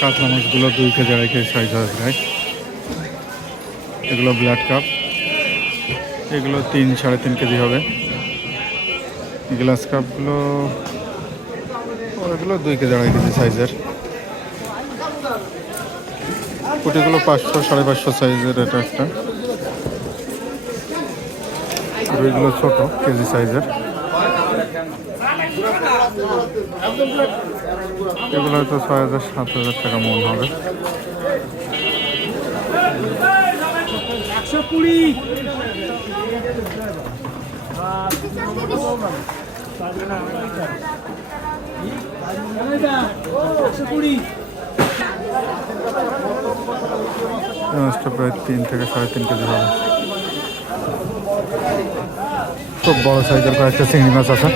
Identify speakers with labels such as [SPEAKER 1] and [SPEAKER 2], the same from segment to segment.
[SPEAKER 1] কাতলা মাছগুলো দুই কেজি আড়াই কেজি সাইজ হয় প্রায় এগুলো ব্ল্যাড কাপ এগুলো তিন, সাড়ে তিন কেজি হবে। গ্লাস কাপগুলো এগুলো দুই কেজি আড়াই কেজি সাইজের পুটিগুলো পাঁচশো, সাড়ে পাঁচশো সাইজের এটা একটা। আর ওইগুলো ছোট, কেজি সাইজের। এগুলো হয়তো ছয় হাজার, সাত হাজার টাকা মন হবে।
[SPEAKER 2] একশো কুড়ি।
[SPEAKER 1] এই মাছটা প্রায় তিন থেকে সাড়ে তিন কেজি হবে। খুব বড় সাইজের কয়েকটা চিংড়ি মাছ আছে।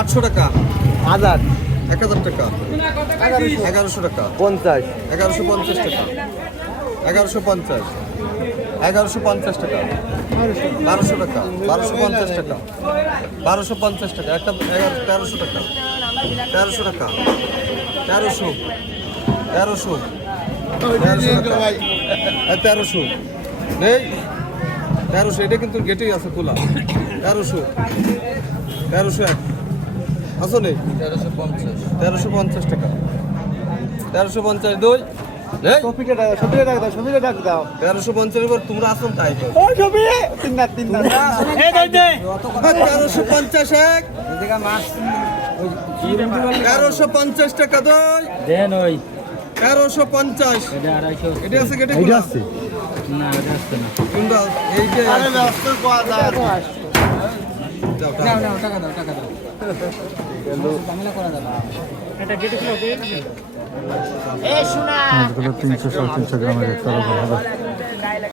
[SPEAKER 3] আটশো টাকা।
[SPEAKER 2] হাজার।
[SPEAKER 3] এক হাজার টাকা। এগারোশো টাকা।
[SPEAKER 2] পঞ্চাশ।
[SPEAKER 3] এগারোশো পঞ্চাশ টাকা। এগারোশো পঞ্চাশ। এগারোশো পঞ্চাশ টাকা। বারোশো টাকা বারোশো পঞ্চাশ টাকা বারোশো পঞ্চাশ টাকা একটা তেরোশো টাকা তেরোশো টাকা তেরোশো তেরোশো তেরোশো নেই। তেরোশো এটা কিন্তু গেটেই আছে খোলা। তেরোশো তেরোশো এক। আসলে তেরোশো পঞ্চাশ। তেরোশো পঞ্চাশ টাকা। তেরোশো পঞ্চাশ দুই। নেই?
[SPEAKER 2] সফিটা টাকা দাও টাকা দাও
[SPEAKER 3] তেরোশো পঞ্চাশ পর তোমরা আসুন তাই তেরোশো পঞ্চাশ এক। তেরোশো পঞ্চাশ টাকা দুই।
[SPEAKER 4] দেন ওই।
[SPEAKER 3] তেরোশো পঞ্চাশ।
[SPEAKER 4] এটা
[SPEAKER 3] আছে এটা আছে
[SPEAKER 4] না এটা আসছে না।
[SPEAKER 3] কোনটা এই যে টাকা দাও।
[SPEAKER 4] টাকা দাও টাকা দাও। ঝামেলা করা যাবে
[SPEAKER 1] মাছগুলো তিনশো সাড়ে তিনশো গ্রামের একটা হবে।